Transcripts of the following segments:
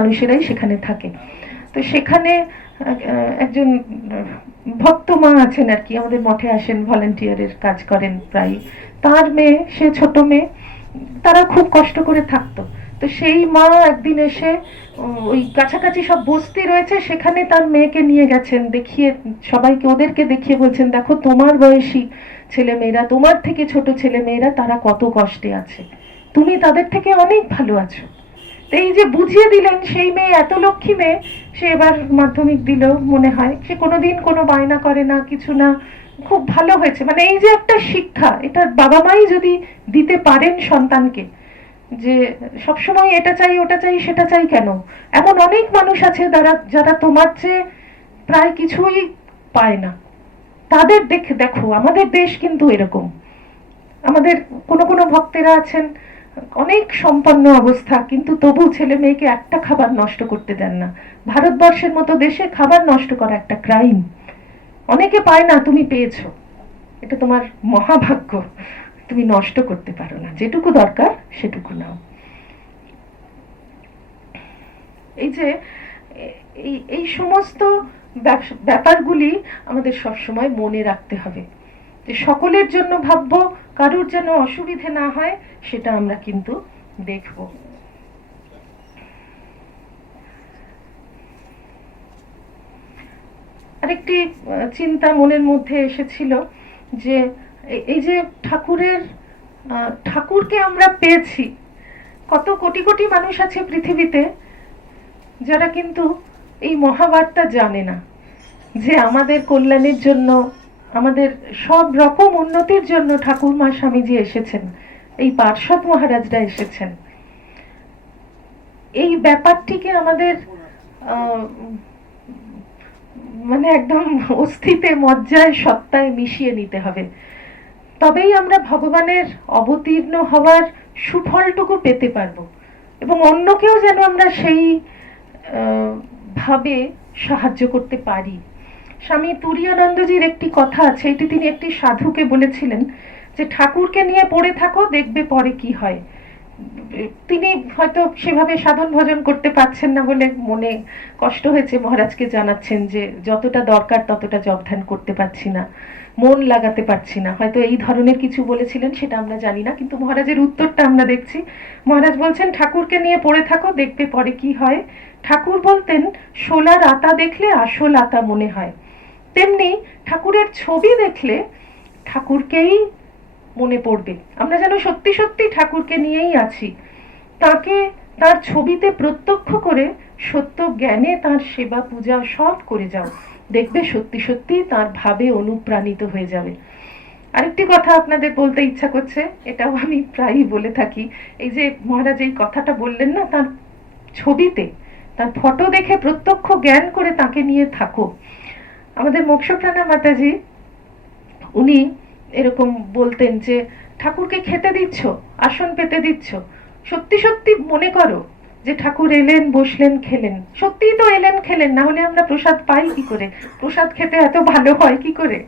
মানুষেরাই সেখানে থাকে তো সেখানে একজন ভক্ত মা আছেন আর কি, আমাদের মঠে আসেন, ভলেন্টিয়ারের কাজ করেন প্রায়। তার মেয়ে, সে ছোট মেয়ে, তারা খুব কষ্ট করে থাকতো। তো সেই মা একদিন এসে ওই কাছাকাছি সব বস্তি রয়েছে, সেখানে তার মেয়েকে নিয়ে গেছেন, দেখিয়ে, সবাইকে ওদেরকে দেখিয়ে বলছেন, দেখো, তোমার বয়সী ছেলে মেয়েরা তোমার থেকে ছোট ছেলে মেয়েরা তারা কত কষ্টে আছে। তুমি তাদের থেকে অনেক ভালো আছো। এই যে বুঝিয়ে দিলেন সেই মেয়ে, এত লক্ষ্মী মেয়ে, সে এবার মাধ্যমিক দিল মনে হয়। সে কোনোদিন কোনো বায়না করে না, কিছু না। খুব ভালো হয়েছে। মানে এই যে একটা শিক্ষা, এটা বাবা মাই যদি দিতে পারেন সন্তানকে, যে সবসময় এটা চাই, ওটা চাই, সেটা চাই কেন? এমন অনেক মানুষ আছে যারা যারা তোমার চেয়ে প্রায় কিছুই পায় না। তাদের দেখে, দেখো, আমাদের দেশ কিন্তু এরকম। আমাদের কোনো কোনো ভক্তেরা আছেন অনেক সম্পন্ন অবস্থা, কিন্তু তবু ছেলে মেয়েকে একটা খাবার নষ্ট করতে দেন না। ভারতবর্ষের মতো দেশে খাবার নষ্ট করা একটা ক্রাইম অনেকে পায় না, তুমি পেয়েছ। এটা তোমার মহাভাগ্য। তুমি নষ্ট করতে পারো না। যেটুকু দরকার, সেটুকু নাও। এই যে, এই এই সমস্ত ব্যাপ- ব্যাপারগুলি আমাদের সবসময় মনে রাখতে হবে। যে সকলের জন্য ভাববো কারুর যেন অসুবিধে না হয়, সেটা আমরা কিন্তু দেখব। আরেকটি চিন্তা মনের মধ্যে এসেছিল যে এই যে ঠাকুরের ঠাকুরকে আমরা পেয়েছি, কত কোটি কোটি মানুষ আছে পৃথিবীতে যারা কিন্তু এই মহাবার্তা জানে না যে আমাদের কল্যাণের জন্য আমাদের সব রকম উন্নতির জন্য ঠাকুর মা স্বামীজি এসেছেন। এই পার্শ্বদ মহারাজরা এসেছেন। এই ব্যাপারটিকে আমাদের মানে একদম অস্থিতে, মজ্জায়, সত্তায় মিশিয়ে নিতে হবে। তবেই আমরা ভগবানের অবতীর্ণ হওয়ার সুফলটুকু পেতে পারব এবং অন্যকেও যেন আমরা সেই ভাবে সাহায্য করতে পারি। স্বামী তুরীয়ানন্দজির একটি কথা আছে, এটি তিনি একটি সাধুকে বলেছিলেন যে, ঠাকুরকে নিয়ে পড়ে থাকো, দেখবে পরে কি হয়। তিনি হয়তো সেভাবে সাধন ভজন করতে পারছেন না বলে মনে কষ্ট হয়েছে। মহারাজকে জানাচ্ছেন যে, যতটা দরকার ততটা জবধান করতে পারছি না, মন লাগাতে পারছি না। হয়তো এই ধরনের কিছু বলেছিলেন, সেটা আমরা জানি না, কিন্তু মহারাজের উত্তরটা আমরা দেখছি। মহারাজ বলছেন, ঠাকুরকে নিয়ে পড়ে থাকো, দেখবে পরে কি হয়। ঠাকুর বলতেন, সোলার আতা দেখলে আসল আতা মনে হয়। তেমনি ঠাকুরের ছবি দেখলে ঠাকুরকেই মনে পড়বে। আমরা যেন সত্যি সত্যি ঠাকুরকে নিয়েই আছি। তাকে তার ছবিতে প্রত্যক্ষ করে সত্য জ্ঞানে তার সেবা পূজা সব করে যাও। দেখবে সত্যি সত্যি তার ভাবে অনুপ্রাণিত হয়ে যাবে। আরেকটি কথা আপনাদের বলতে ইচ্ছা করছে, এটাও আমি প্রায়ই বলে থাকি। এই যে মহারাজ এই কথাটা বললেন না, তার ছবিতে, তার ফটো দেখে প্রত্যক্ষ জ্ঞান করে তাকে নিয়ে থাকো। আমাদের মোক্ষপ্রাণা মাতাজি, উনি এরকম বলতেন যে, ঠাকুরকে খেতে দিচ্ছ, আসন পেতে দিচ্ছ, সত্যি সত্যি মনে করো যে ঠাকুর এলেন, বসলেন, খেলেন। সত্যিই তো এলেন, খেলেন, না হলে আমরা প্রসাদ পাই কি করে? প্রসাদ খেতে এত ভালো হয় কি করে?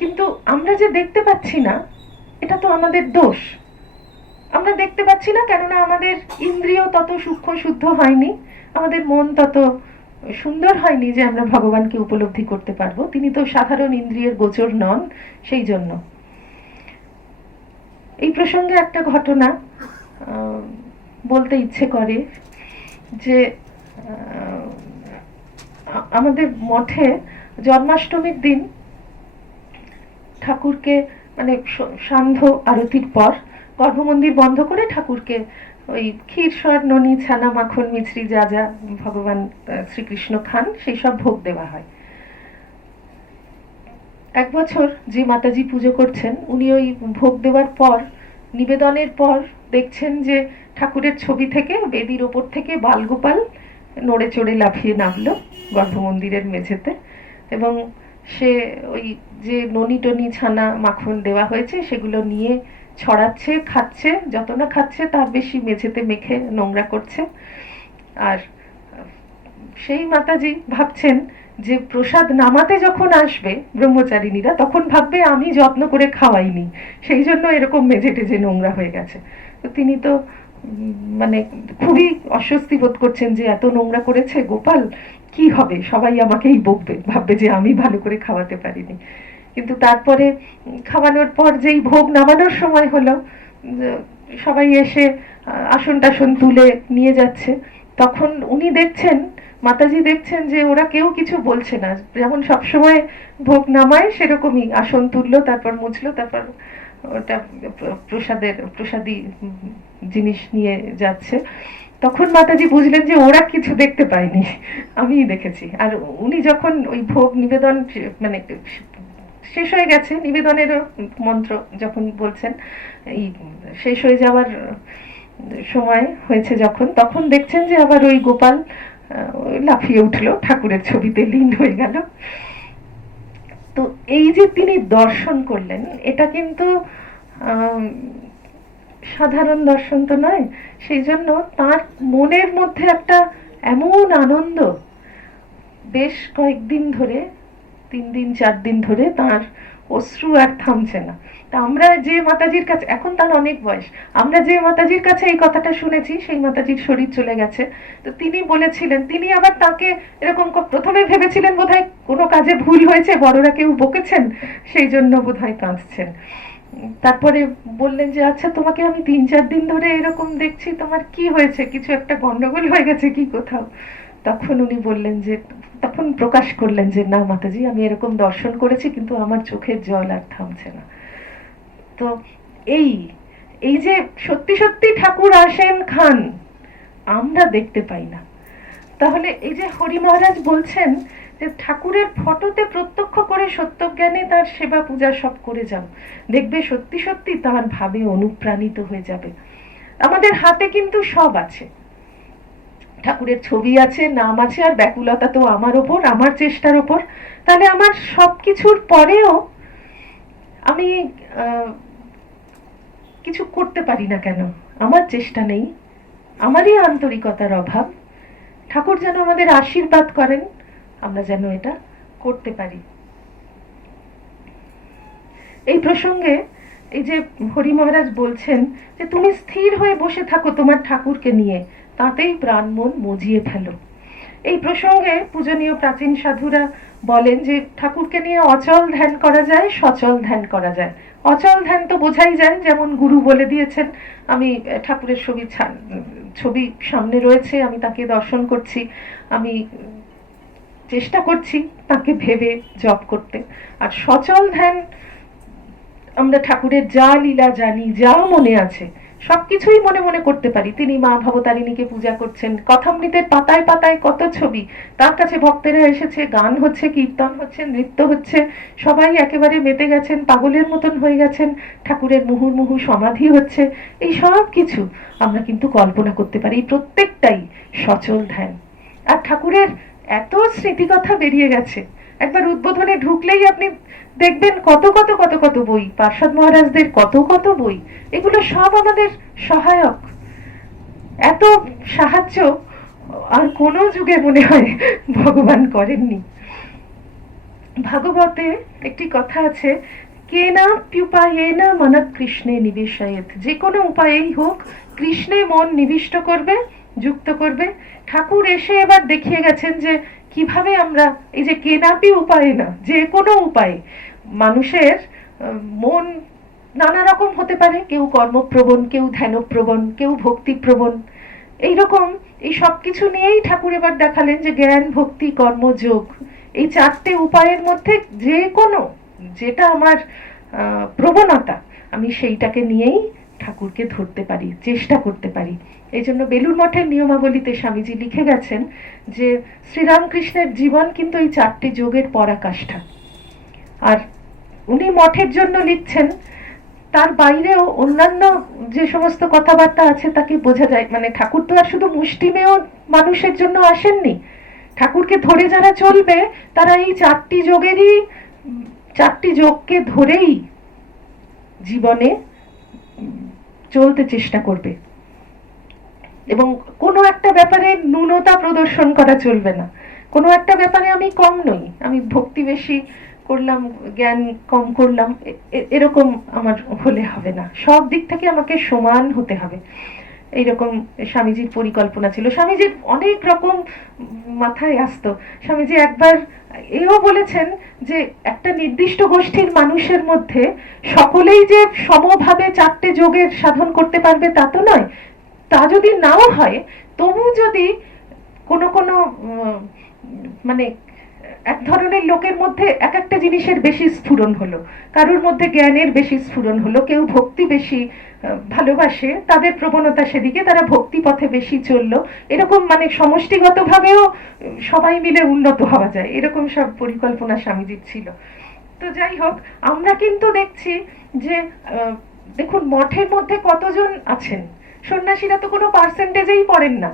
কিন্তু আমরা যে দেখতে পাচ্ছি না, এটা তো আমাদের দোষ। আমরা দেখতে পাচ্ছি না কেননা আমাদের ইন্দ্রিয় তত সূক্ষ্ম, শুদ্ধ হয়নি, আমাদের মন তত সুন্দর হয়নি যে আমরা ভগবানকে উপলব্ধি করতে পারব। তিনি তো সাধারণ ইন্দ্রিয়ের গোচর নন, সেই জন্য। এই প্রসঙ্গে একটা ঘটনা বলতে ইচ্ছে করে যে আমাদের মঠে জন্মাষ্টমীর দিন ঠাকুরকে মানে সান্ধ্য আরতির পর গর্ভমন্দির বন্ধ করে ঠাকুরকে ওই ক্ষীর ননি ছানা, মাখন, মিছরি, যা যা ভগবান শ্রীকৃষ্ণ খান, সেই সব ভোগ দেওয়া হয়। এক বছর যে মাতাজি পুজো করছেন, উনি ওই ভোগ দেওয়ার পর, নিবেদনের পর দেখছেন যে ঠাকুরের ছবি থেকে, বেদির ওপর থেকে বালগোপাল নড়ে চড়ে লাফিয়ে নামলো গর্ভমন্দিরের মেঝেতে এবং সে ওই যে ননি টনি ছানা, মাখন দেওয়া হয়েছে, সেগুলো নিয়ে ছড়াচ্ছে, খাচ্ছে যত না খাচ্ছে তার বেশি মেঝেতে মেখে নোংরা করছে। আর সেই মাতাজি ভাবছেন যে প্রসাদ নামাতে যখন আসবে ব্রহ্মচারিণীরা, তখন ভাববে আমি যত্ন করে খাওয়াইনি, সেই জন্য এরকম মেঝে টেঝে নোংরা হয়ে গেছে। তো তিনি তো মানে খুবই অস্বস্তি বোধ করছেন যে এত নোংরা করেছে, গোপাল, কি হবে? সবাই আমাকেই বকবে, ভাববে যে আমি ভালো করে খাওয়াতে পারিনি। কিন্তু তারপরে খাওয়ানোর পর যেই ভোগ নামানোর সময় হলো সবাই এসে আসন টাসন তুলে নিয়ে যাচ্ছে। তখন উনি দেখছেন, মাতাজি দেখছেন যে ওরা কেউ কিছু বলছে না। যেমন সবসময় ভোগ নামায়, সেরকমই আসন তুললো, তারপর মুছলো, তারপর ওটা প্রসাদের প্রসাদী জিনিস নিয়ে যাচ্ছে। তখন মাতাজি বুঝলেন যে ওরা কিছু দেখতে পায়নি। আমিই দেখেছি। আর উনি যখন ওই ভোগ নিবেদন মানে শেষ হয়ে গেছে নিবেদনেরও মন্ত্র যখন বলছেন, এই শেষ হয়ে যাওয়ার সময় হয়েছে যখন, তখন দেখছেন যে আবার ওই গোপাল লাফিয়ে উঠল ঠাকুরের ছবিতে, লীন হয়ে গেল। তো এই যে তিনি দর্শন করলেন, এটা কিন্তু সাধারণ দর্শন তো নয়, সেই জন্য তার মনের মধ্যে একটা এমন আনন্দ, বেশ কয়েকদিন ধরে তিন দিন, চার দিন ধরে তার অশ্রু আর থামছে না। তা আমরা যে মাতাজির কাছে, এখন তার অনেক বয়স, আমরা যে মাতাজির কাছে এই কথাটা শুনেছি, সেই মাতাজির শরীর চলে গেছে। তো তিনি বলেছিলেন, তিনি আবার তাকে এরকম প্রথমে ভেবেছিলেন বোধহয় কোনো কাজে ভুল হয়েছে, বড়রা কেউ বকেছেন, সেই জন্য বোধহয় কাঁদছেন। তারপরে বললেন যে আচ্ছা তোমাকে আমি তিন, চার দিন ধরে এরকম দেখছি, তোমার কি হয়েছে? কিছু একটা গন্ডগোল হয়ে গেছে কি কোথাও? তখন উনি বললেন যে তখন প্রকাশ করলেন যে, না, মাতাজি, আমি এরকম দর্শন করেছি, কিন্তু আমার চোখের জল আর থামছে না। তো এই এই যে সত্যি সত্যি ঠাকুর আসেন খান, আমরা দেখতে পাই না। তাহলে এই যে হরি মহারাজ বলছেন যে, ঠাকুরের ফটোতে প্রত্যক্ষ করে সত্যজ্ঞানে তার সেবা পূজা সব করে যাও। দেখবে সত্যি সত্যি তার ভাবে অনুপ্রাণিত হয়ে যাবে। আমাদের হাতে কিন্তু সব আছে। ঠাকুরের ছবি আছে, নাম আছে আর ব্যাকুলতা তো আমার ওপর, আমার চেষ্টার ওপর। তাহলে আমার সব কিছুর পরেও আমি কিছু করতে পারি না কেন? আমার চেষ্টা নেই, আমারই আন্তরিকতার অভাব। ঠাকুর যেন আমাদের আশীর্বাদ করেন, আমরা যেন এটা করতে পারি। এই প্রসঙ্গে এই যে হরি মহারাজ বলছেন যে, তুমি স্থির হয়ে বসে থাকো তোমার ঠাকুরকে নিয়ে। তাতেই প্রাণ মন মজিয়ে ফেলো। এই প্রসঙ্গে পূজনীয় প্রাচীন সাধুরা বলেন যে ঠাকুরকে নিয়ে অচল ধ্যান করা যায়, সচল ধ্যান করা যায়। অচল ধ্যান তো বোঝাই যায়, যেমন গুরু বলে দিয়েছেন, আমি ঠাকুরের ছবি ছবি সামনে রয়েছে, আমি তাকে দর্শন করছি, আমি চেষ্টা করছি তাকে ভেবে জপ করতে। আর সচল ধ্যান, আমরা ঠাকুরের যা লীলা জানি, যা মনে আছে সবকিছুই মনে মনে করতে পারি। তিনি মা ভবতারিণীকে পূজা করছেন। কথামৃতের পাতায় পাতায় কত ছবি। তার কাছে ভক্তেরা এসেছে, গান হচ্ছে, কীর্তন হচ্ছে, নৃত্য হচ্ছে। সবাই একেবারে মেতে গেছেন, পাগলের মতন হয়ে গেছেন। ঠাকুরের মুহুর্মুহু সমাধি হচ্ছে। এই সব কিছু আমরা কিন্তু কল্পনা করতে পারি। প্রত্যেকটাই সচল ধ্যান। আর ঠাকুরের এত স্মৃতিকথা বেরিয়ে গেছে। একবার উদ্বোধনে ঢুকলেই আপনি দেখবেন কত কত কত কত বই পার্ষদ মহারাজদের কত কত বই, এগুলো সব আমাদের সহায়ক। এত সাহায্য আর কোনো যুগে মনে হয় ভগবান করেননি। ভাগবতে একটি কথা আছে কে না প্যুপায়ে না মনত কৃষ্ণে নিবেশায়েত। যে কোনো উপায়েই হোক, কৃষ্ণে মন নিবিষ্ট করবে, যুক্ত করবে। ঠাকুর এসে এবার দেখিয়ে গেছেন যে কীভাবে আমরা, এই যে কেনাপি উপায়ে না, যে কোনো উপায়ে, মানুষের মন নানা রকম হতে পারে, কেউ কর্মপ্রবণ, কেউ ধ্যানপ্রবণ, কেউ ভক্তিপ্রবণ, এইরকম এই সব কিছু নিয়েই ঠাকুর এবার দেখালেন যে জ্ঞান, ভক্তি কর্মযোগ এই চারটে উপায়ের মধ্যে যে কোনো, যেটা আমার প্রবণতা, আমি সেইটাকে নিয়েই ঠাকুরকে ধরতে পারি, চেষ্টা করতে পারি। এই জন্য বেলুর মঠের নিয়মাবলীতে স্বামীজি লিখে গেছেন যে, শ্রীরামকৃষ্ণের জীবন কিন্তু এই চারটি যোগের পরাকাষ্ঠা। আর উনি মঠের জন্য লিখছেন, তার বাইরেও অন্যান্য যে সমস্ত কথাবার্তা আছে তাকে বোঝা যায়। মানে ঠাকুর তো আর শুধু মুষ্টিমেয় মানুষের জন্য আসেননি। ঠাকুরকে ধরে যারা চলবে, তারা এই চারটি যোগেরই, চারটি যোগকে ধরেই জীবনে চলতে চেষ্টা করবে। এবং কোনো একটা ব্যাপারে ন্যূনতা প্রদর্শন করা চলবে না। কোনো একটা ব্যাপারে আমি কম নই। আমি ভক্তি বেশি করলাম, জ্ঞান কম করলাম এরকম আমার হলে হবে না। সব দিক থেকে আমাকে সমান হতে হবে। এইরকম স্বামীজির পরিকল্পনা ছিল। স্বামীজির অনেক রকম মাথায় আসতো। স্বামীজি একবার এও বলেছেন যে, একটা নির্দিষ্ট গোষ্ঠীর মানুষের মধ্যে সকলেই যে সমভাবে চারটে যোগের সাধন করতে পারবে তা তো নয়। তা যদি নাও হয় তবু যদি কোনো কোনো মানে এক ধরনের লোকের মধ্যে এক একটা জিনিসের বেশি স্ফুরণ হলো, কারোর মধ্যে জ্ঞানের বেশি স্ফুরণ হলো, কেউ ভক্তি বেশি ভালোবাসে, তাদের প্রবণতা সেদিকে তারা ভক্তি পথে বেশি চলল, এরকম মানে সমষ্টিগতভাবেও সবাই মিলে উন্নত হওয়া যায়, এরকম সব পরিকল্পনা স্বামীজির ছিল। তো যাই হোক, আমরা কিন্তু দেখছি যে দেখুন, মঠের মধ্যে কতজন আছেন? সন্ন্যাসীরা তো কোনো পার্সেন্টেজেই পড়েন না।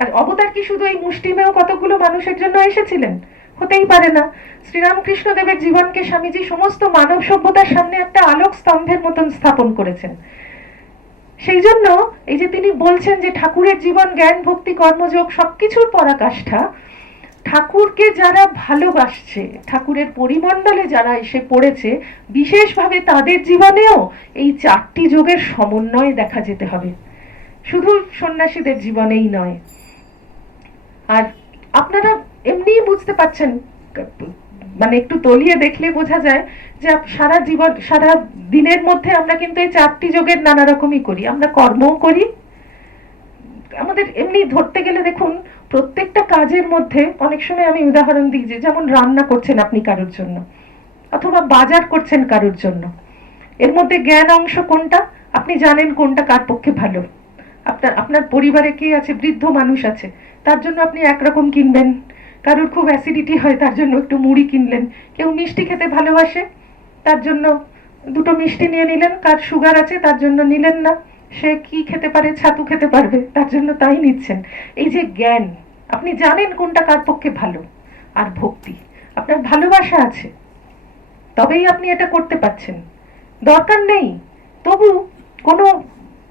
আর অবতার কি শুধু এই মুষ্টিমেয় কতগুলো মানুষের জন্য এসেছিলেন? হতেই পারে না। শ্রীরামকৃষ্ণ দেবের জীবনকে স্বামীজি সমস্ত মানব সভ্যতার সামনে একটা আলোক স্তম্ভের মতন স্থাপন করেছেন। সেই জন্য এই যে তিনি বলছেন যে ঠাকুরের জীবন, জ্ঞান, ভক্তি, কর্মযোগ সবকিছুর পরাকাষ্ঠা, ঠাকুরকে যারা ভালোবাসছে, ঠাকুরের পরিমণ্ডলে যারা এসে পড়েছে, বিশেষভাবে তাদের জীবনেও এই চারটি যোগের সমন্বয় দেখা যেতে হবে। শুধু সন্ন্যাসীদের জীবনেই নয়। আর আপনারা এমনিই বুঝতে পাচ্ছেন মানে একটু তলিয়ে দেখলে বোঝা যায় যে সারা জীবন, সারা দিনের মধ্যে আমরা কিন্তু এই চারটি যোগের নানা রকমই করি। আমরা কর্মও করি। আমাদের এমনি ধরতে গেলে দেখুন, প্রত্যেকটা কাজের মধ্যে অনেক সময় আমি উদাহরণ দিই যে, যেমন রান্না করছেন আপনি কারোর জন্য, অথবা বাজার করছেন কারোর জন্য। এর মধ্যে জ্ঞান অংশ কোনটা? আপনি জানেন কোনটা কার পক্ষে ভালো। আপনার আপনার পরিবারে কে আছে? বৃদ্ধ মানুষ আছে। তার জন্য আপনি একরকম কিনবেন। কারোর খুব অ্যাসিডিটি হয়, তার জন্য একটু মুড়ি কিনলেন। কেউ মিষ্টি খেতে ভালোবাসে, তার জন্য দুটো মিষ্টি নিয়ে নিলেন। কার সুগার আছে, তার জন্য নিলেন না। সে কি খেতে পারে, ছাতু খেতে পারবে, তার জন্য তাই নিচ্ছেন। এই যে জ্ঞান, আপনি জানেন কোনটা কার পক্ষে ভালো আর ভক্তি। আপনার ভালোবাসা আছে, তবেই আপনি এটা করতে পারছেন। দরকার নেই। তবু কোনো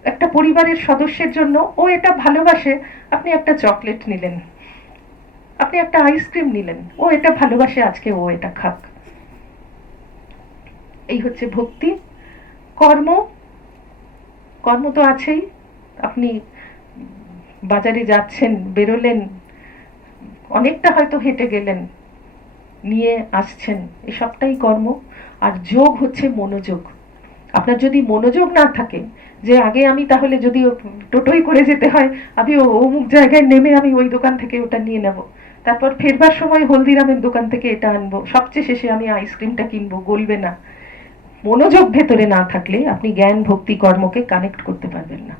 একটা পরিবারের সদস্যের জন্য, ও এটা ভালোবাসে, আপনি একটা চকলেট নিলেন। আপনি একটা আইসক্রিম নিলেন, ও এটা ভালোবাসে, আজকে ও এটা খাক। এই হচ্ছে ভক্তি। কর্ম কর্ম তো আছেই। আপনি বাজারে যাচ্ছেন, বেরোলেন, অনেকটা হয়তো হেঁটে গেলেন, নিয়ে আসছেন এসবটাই কর্ম। আর যোগ হচ্ছে মনোযোগ। আপনার যদি মনোযোগ না থাকে যে আগে আমি তাহলে যদি টোটোই করে যেতে হয়, আমি অমুক জায়গায় নেমে আমি ওই দোকান থেকে ওটা নিয়ে নেব। তারপর ফেরবার সময় হলদিরামের দোকান থেকে এটা আনব। সবচেয়ে শেষে আমি আইসক্রিমটা কিনবো, গলবে না। মনোযোগ ভেতরে না থাকলে আপনি জ্ঞান ভক্তি কর্মকে কানেক্ট করতে পারবেন না।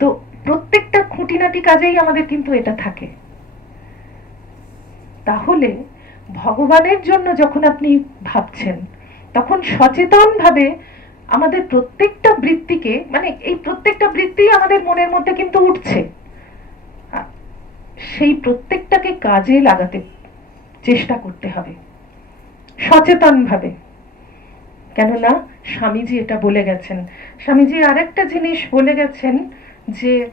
তো প্রত্যেকটা খুঁটিনাটি কাজেই আমাদের কিন্তু এটা থাকে। তাহলে ভগবানের জন্য যখন আপনি ভাবছেন, তখন সচেতনভাবে আমাদের প্রত্যেকটা বৃত্তিকে মানে এই প্রত্যেকটা বৃত্তি আমাদের মনের মধ্যে কিন্তু উঠছে। সেই প্রত্যেকটাকে কাজে লাগাতে চেষ্টা করতে হবে। সচেতনভাবে। কেননা স্বামীজি এটা বলে গেছেন। স্বামীজি আরেকটা জিনিস বলে গেছেন যে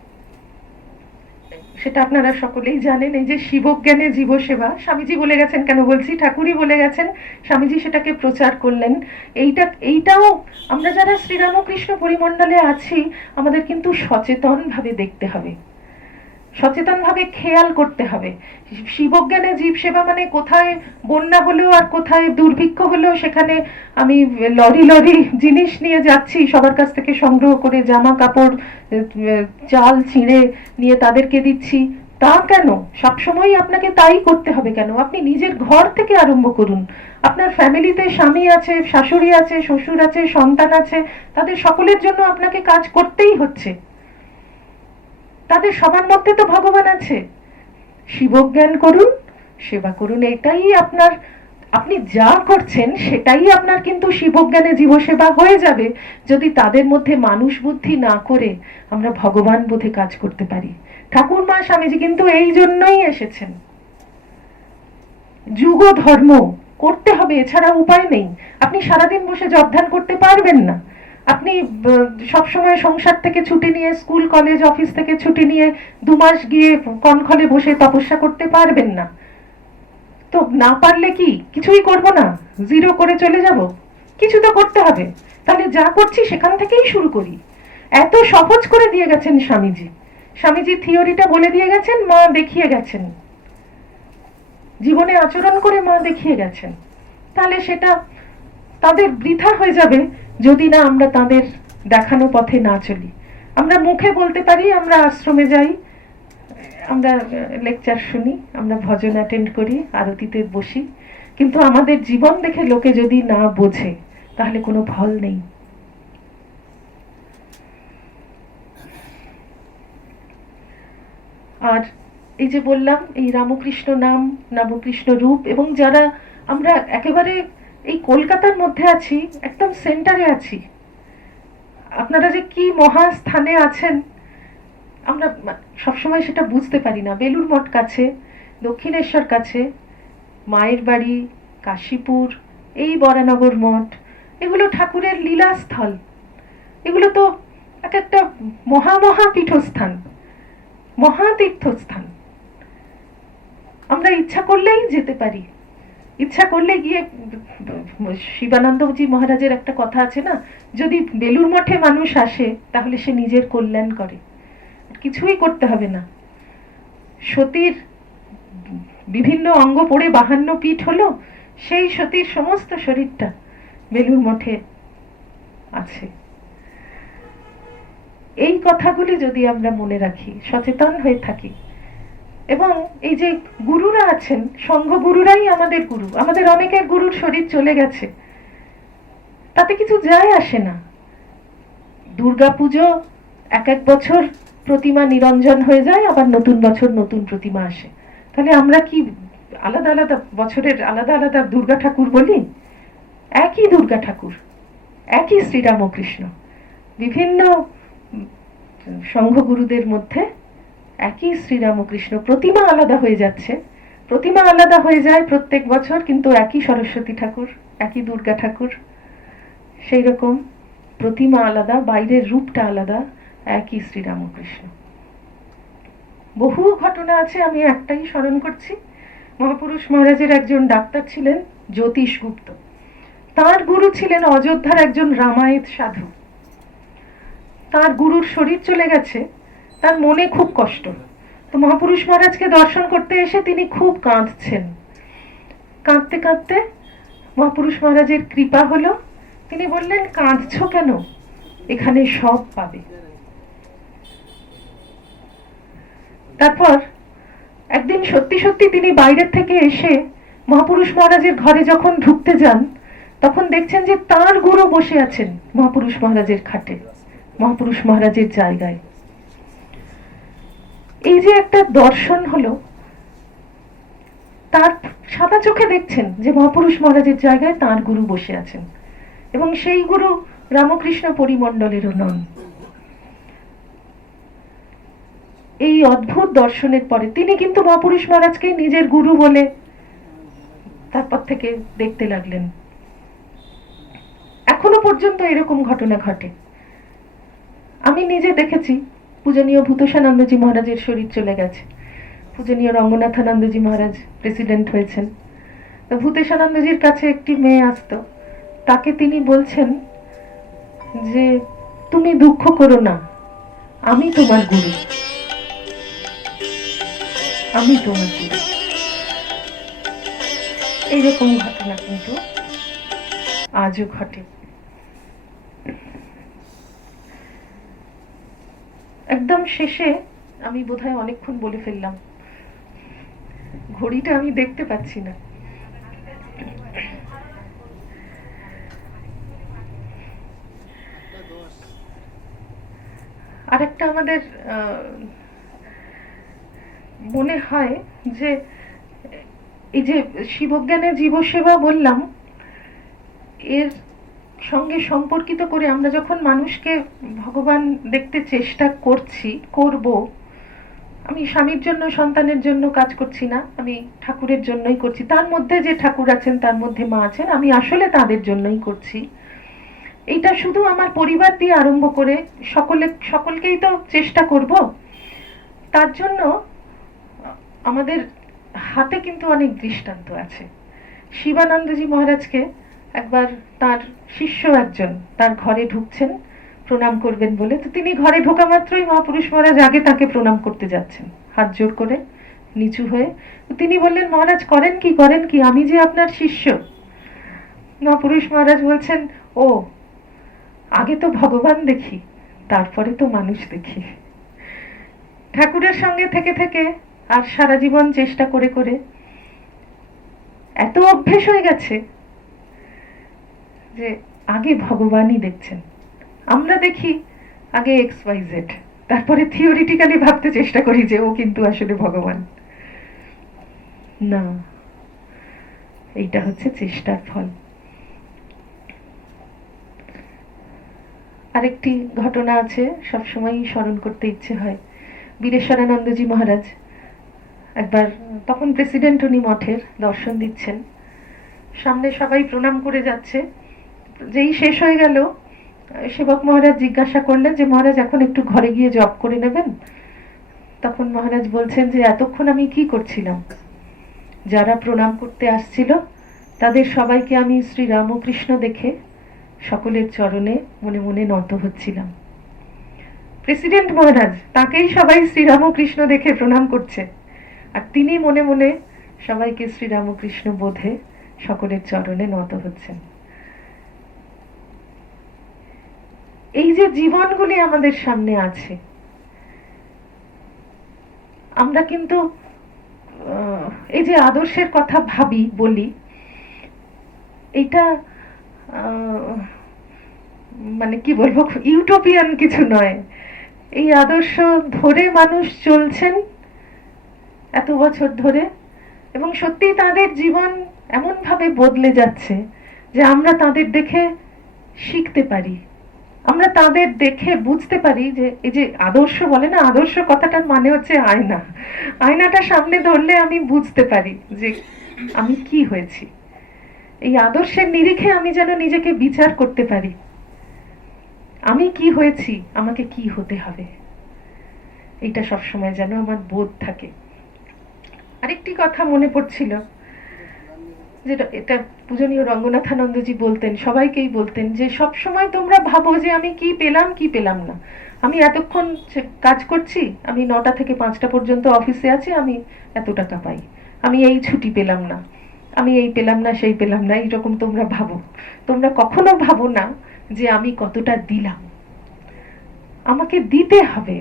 সেটা আপনারা সকলেই জানেন, এই যে শিবজ্ঞানে জীবসেবা, স্বামীজি বলে গেছেন কেন বলছি? ঠাকুরই বলে গেছেন, স্বামীজি সেটাকে প্রচার করলেন। এইটা, এইটাও আমরা যারা শ্রীরামকৃষ্ণ পরিমণ্ডলে আছি, আমাদের কিন্তু সচেতনভাবে দেখতে হবে। সচেতনভাবে খেয়াল করতে হবে। শিবজ্ঞানে জীব সেবা মানে কোথায় বন্যা হলেও আর কোথায় দুর্ভিক্ষ হলেও সেখানে আমি লরি লরি জিনিস নিয়ে যাচ্ছি, সবার কাছ থেকে সংগ্রহ করে জামা কাপড় চাল ছিঁড়ে নিয়ে তাদেরকে দিচ্ছি। তা কেন? সবসময় আপনাকে তাই করতে হবে কেন? আপনি নিজের ঘর থেকে আরম্ভ করুন। আপনার ফ্যামিলিতে স্বামী আছে, শাশুড়ি আছে, শ্বশুর আছে, সন্তান আছে, তাদের সকলের জন্য আপনাকে কাজ করতেই হচ্ছে। তাদের সবার মধ্যে তো ভগবান আছে। শিবজ্ঞান করুন, সেবা করুন, এটাই আপনার, আপনি যা করছেন সেটাই আপনার কিন্তু শিবজ্ঞানে জীবসেবা হয়ে যাবে। যদি তাদের মধ্যে মানুষ বুদ্ধি না করে, আমরা ভগবান বোধে কাজ করতে পারি। ঠাকুর মা স্বামীজি কিন্তু এই জন্যই এসেছেন। যুগ ধর্ম, করতে হবে, এছাড়া উপায় নেই। আপনি সারাদিন বসে জব ধ্যান করতে পারবেন না। আপনি সব সময় সংসার থেকে ছুটি নিয়ে, স্কুল, কলেজ, অফিস থেকে ছুটি নিয়ে দু মাস গিয়ে কনখলে বসে তপস্যা করতে পারবেন না। তো না পারলে কি? কিছুই করব না? জিরো করে চলে যাব? কিছু তো করতে হবে। তাহলে যা করছি সেখান থেকেই শুরু করি। এত সহজ করে দিয়ে গেছেন স্বামীজি। স্বামীজি থিওরিটা বলে দিয়ে গেছেন, মা দেখিয়ে গেছেন। জীবনে আচরণ করে মা দেখিয়ে গেছেন। তাহলে সেটা তাদের বৃথা হয়ে যাবে যদি না আমরা তাদের দেখানো পথে না চলি। আমরা মুখে বলতে পারি, আমরা আশ্রমে যাই, আমরা লেকচার শুনি, আমরা ভজন অ্যাটেন্ড করি, আরতিতে বসি। কিন্তু আমাদের জীবন দেখে লোকে যদি না বোঝে, তাহলে কোনো ফল নেই। আর এই যে বললাম, এই রামকৃষ্ণ নাম রামকৃষ্ণ রূপ এবং যারা আমরা একেবারে এই কলকাতার মধ্যে আছি, একদম সেন্টারে আছি। আপনারা যে কি মহা স্থানে আছেন, আমরা সবসময় সেটা বুঝতে পারি না। বেলুর মঠ কাছে, দক্ষিণেশ্বর কাছে, মায়ের বাড়ি, কাশীপুর, এই বরানগর মঠ, এগুলো ঠাকুরের লীলাস্থল। এগুলো তো এক একটা মহা পীঠস্থান মহাতীর্থস্থান আমরা ইচ্ছা করলেই যেতে পারি। ইচ্ছা করলে গিয়ে শিবানন্দজি মহারাজের একটা কথা আছে না? যদি বেলুর মঠে মানুষ আসে, তাহলে সে নিজের কল্যাণ করে। কিছুই করতে হবে না। সতীর বিভিন্ন অঙ্গ পড়ে বাহান্ন পিঠ হলো, সেই সতীর সমস্ত শরীরটা বেলুর মঠে আছে। এই কথাগুলি যদি আমরা মনে রাখি, সচেতন হয়ে থাকি। এবং এই যে গুরুরা আছেন সংঘ গুরুরাই আমাদের গুরু। আমাদের অনেকের গুরুর শরীর চলে গেছে। তাতে কিছু যায় আসে না। দুর্গাপুজো এক এক বছর প্রতিমা নিরঞ্জন হয়ে যায় আবার নতুন বছর নতুন প্রতিমা আসে। তাহলে আমরা কি আলাদা আলাদা বছরের আলাদা আলাদা দুর্গা ঠাকুর বলি? একই দুর্গা ঠাকুর একই শ্রীরামকৃষ্ণ। বিভিন্ন উম, সংঘগুরুদের মধ্যে একই শ্রীরামকৃষ্ণ প্রতিমা আলাদা হয়ে যাচ্ছে। প্রতিমা আলাদা হয়ে যায় প্রত্যেক বছর, কিন্তু একই সরস্বতী ঠাকুর, একই দুর্গা ঠাকুর। সেই রকম প্রতিমা আলাদা, বাইরের রূপটা আলাদা, একই শ্রীরামকৃষ্ণ। বহু ঘটনা আছে, আমি একটাই স্মরণ করছি। মহাপুরুষ মহারাজের একজন ডাক্তার ছিলেন জ্যোতিষ গুপ্ত। তার গুরু ছিলেন অযোধ্যার একজন রামায়ত সাধু। তার গুরুর শরীর চলে গেছে তার মনে খুব কষ্ট। তো মহাপুরুষ মহারাজকে দর্শন করতে এসে তিনি খুব কাঁদছেন। কাঁদতে কাঁদতে মহাপুরুষ মহারাজের কৃপা হলো, তিনি বললেন, কাঁদছো কেন? এখানে সব পাবে। তারপর একদিন সত্যি সত্যি তিনি বাইরের থেকে এসে মহাপুরুষ মহারাজের ঘরে যখন ঢুকতে যান, তখন দেখছেন যে তার গুরু বসে আছেন মহাপুরুষ মহারাজের খাটে, মহাপুরুষ মহারাজের জায়গায়। এই যে একটা দর্শন হলো, তার সাদা চোখে দেখছেন যে মহাপুরুষ মহারাজের জায়গায় তার গুরু বসে আছেন এবং সেই গুরু রামকৃষ্ণ পরিমণ্ডলেরও নন। এই অদ্ভুত দর্শনের পরে তিনি কিন্তু মহাপুরুষ মহারাজকে নিজের গুরু বলে তারপর থেকে দেখতে লাগলেন। এখনও পর্যন্ত এরকম ঘটনা ঘটে। আমি নিজে দেখেছি পূজনীয় ভূতসানন্দজি মহারাজের শরীর চলে গেছে। পূজনীয় রঙ্গনাথানন্দজি মহারাজ প্রেসিডেন্ট হয়েছেন। তো ভূতেশানন্দজির কাছে একটি মেয়ে আসতো। তাকে তিনি বলছেন যে, তুমি দুঃখ করো না, আমি তোমার গুরু। আমি তোমার গুরু। এইরকম ঘটনা কিন্তু আজও ঘটে। একদম শেষে আমি বোধহয় অনেকক্ষণ বলে ফেললাম। ঘড়িটা আমি দেখতে পাচ্ছি না। আরেকটা আমাদের আহ, মনে হয় যে এই যে শিবজ্ঞানের জীবসেবা বললাম এর সঙ্গে সম্পর্কিত করে আমরা যখন মানুষকে ভগবান দেখতে চেষ্টা করছি, করব, আমি স্বামীর জন্য, সন্তানের জন্য কাজ করছি না, আমি ঠাকুরের জন্যই করছি। তার মধ্যে যে ঠাকুর আছেন, তার মধ্যে মা আছেন, আমি আসলে তাদের জন্যই করছি। এইটা শুধু আমার পরিবার দিয়ে আরম্ভ করে সকলে, সকলকেই তো চেষ্টা করব। তার জন্য আমাদের হাতে কিন্তু অনেক দৃষ্টান্ত আছে। শিবানন্দজি মহারাজকে একবার তার শিষ্য একজন তার ঘরে ঢুকছেন, প্রণাম করবেন বলে। তো তিনি ঘরে ঢোকা মাত্রই মহাপুরুষ মহারাজ আগে তাকে প্রণাম করতে যাচ্ছেন। হাত জোর করে নিচু হয়ে তিনি বললেন, মহারাজ, করেন কি করেন কি? আমি যে আপনার শিষ্য। মহাপুরুষ মহারাজ বলছেন, ও, আগে তো ভগবান দেখি, তারপরে তো মানুষ দেখি। ঠাকুরের সঙ্গে থেকে থেকে আর সারা জীবন চেষ্টা করে করে এত অভ্যেস হয়ে গেছে যে আগে ভগবানই দেখছেন। আমরা দেখি আগে এক্স ওয়াই জেড তারপরে থিওরিটিক্যালি ভাবতে চেষ্টা করি যে ও কিন্তু আসলে ভগবান। না, এইটা হচ্ছে চেষ্টার ফল। আরেকটি ঘটনা আছে, সবসময়ই স্মরণ করতে ইচ্ছে হয়। বীরেশ্বরানন্দজি মহারাজ একবার, তখন প্রেসিডেন্ট উনি মঠের দর্শন দিচ্ছেন। সামনে সবাই প্রণাম করে যাচ্ছে। যেই শেষ হয়ে গেল, সেবক মহারাজ জিজ্ঞাসা করলেন যে, মহারাজ, এখন একটু ঘরে গিয়ে জব করে নেবেন? তখন মহারাজ বলছেন যে, এতক্ষণ আমি কি করছিলাম? যারা প্রণাম করতে আসছিল, তাদের সবাইকে আমি শ্রী রামকৃষ্ণ দেখে সকলের চরণে মনে মনে নত হচ্ছিলাম। প্রেসিডেন্ট মহারাজ, তাকেই সবাই শ্রীরামকৃষ্ণ দেখে প্রণাম করছে। আর তিনি মনে মনে সবাইকে শ্রীরামকৃষ্ণ বোধে সকলের চরণে নত হচ্ছেন। এই যে জীবনগুলি আমাদের সামনে আছে, আমরা কিন্তু এই যে আদর্শের কথা ভাবি, বলি, এটা মানে কি বলব, ইউটোপিয়ান কিছু নয়। এই আদর্শ ধরে মানুষ চলছেন এত বছর ধরে, এবং সত্যি তাদের জীবন এমনভাবে বদলে যাচ্ছে যে আমরা তাদের দেখে শিখতে পারি। আমরা তাদের দেখে বুঝতে পারি যে, এই যে আদর্শ বলে না, আদর্শ কথাটার মানে হচ্ছে আয়না। আয়নাটা সামনে ধরলে আমি বুঝতে পারি যে আমি কি হয়েছি। এই আদর্শের নিরিখে আমি যেন নিজেকে বিচার করতে পারি। আমি কি হয়েছি? আমাকে কি হতে হবে? এটা সবসময় যেন আমার বোধ থাকে। আরেকটি কথা মনে পড়ছিল। যেটা, এটা পূজনীয় রঙ্গনাথানন্দজি বলতেন, সবাইকেই বলতেন যে সব সময় তোমরা ভাবো যে আমি কি পেলাম কি পেলাম না। আমি এতক্ষণ কাজ করছি, আমি নটা থেকে পাঁচটা পর্যন্ত অফিসে আছি, আমি এত টাকা পাই। আমি এই ছুটি পেলাম না, আমি এই পেলাম না, সেই পেলাম না, এইরকম তোমরা ভাবো। তোমরা কখনো ভাবো না যে আমি কতটা দিলাম। আমাকে দিতে হবে।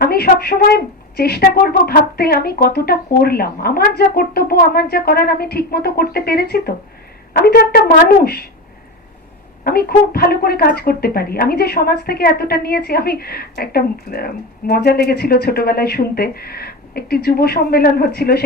আমি সব সময় চেষ্টা করব ভাবতে আমি কতটা করলাম। আমার যা কর্তব্য, আমার যা করার আমি ঠিক মতো করতে পেরেছি তো। আমি তো একটা মানুষ। আমি খুব ভালো করে কাজ করতে পারি। আমি যে সমাজ থেকে এতটা নিয়েছি, আমি একটা মজা লেগেছিল ছোটবেলায় শুনতে। একটি যুব সম্মেলন হচ্ছিল সে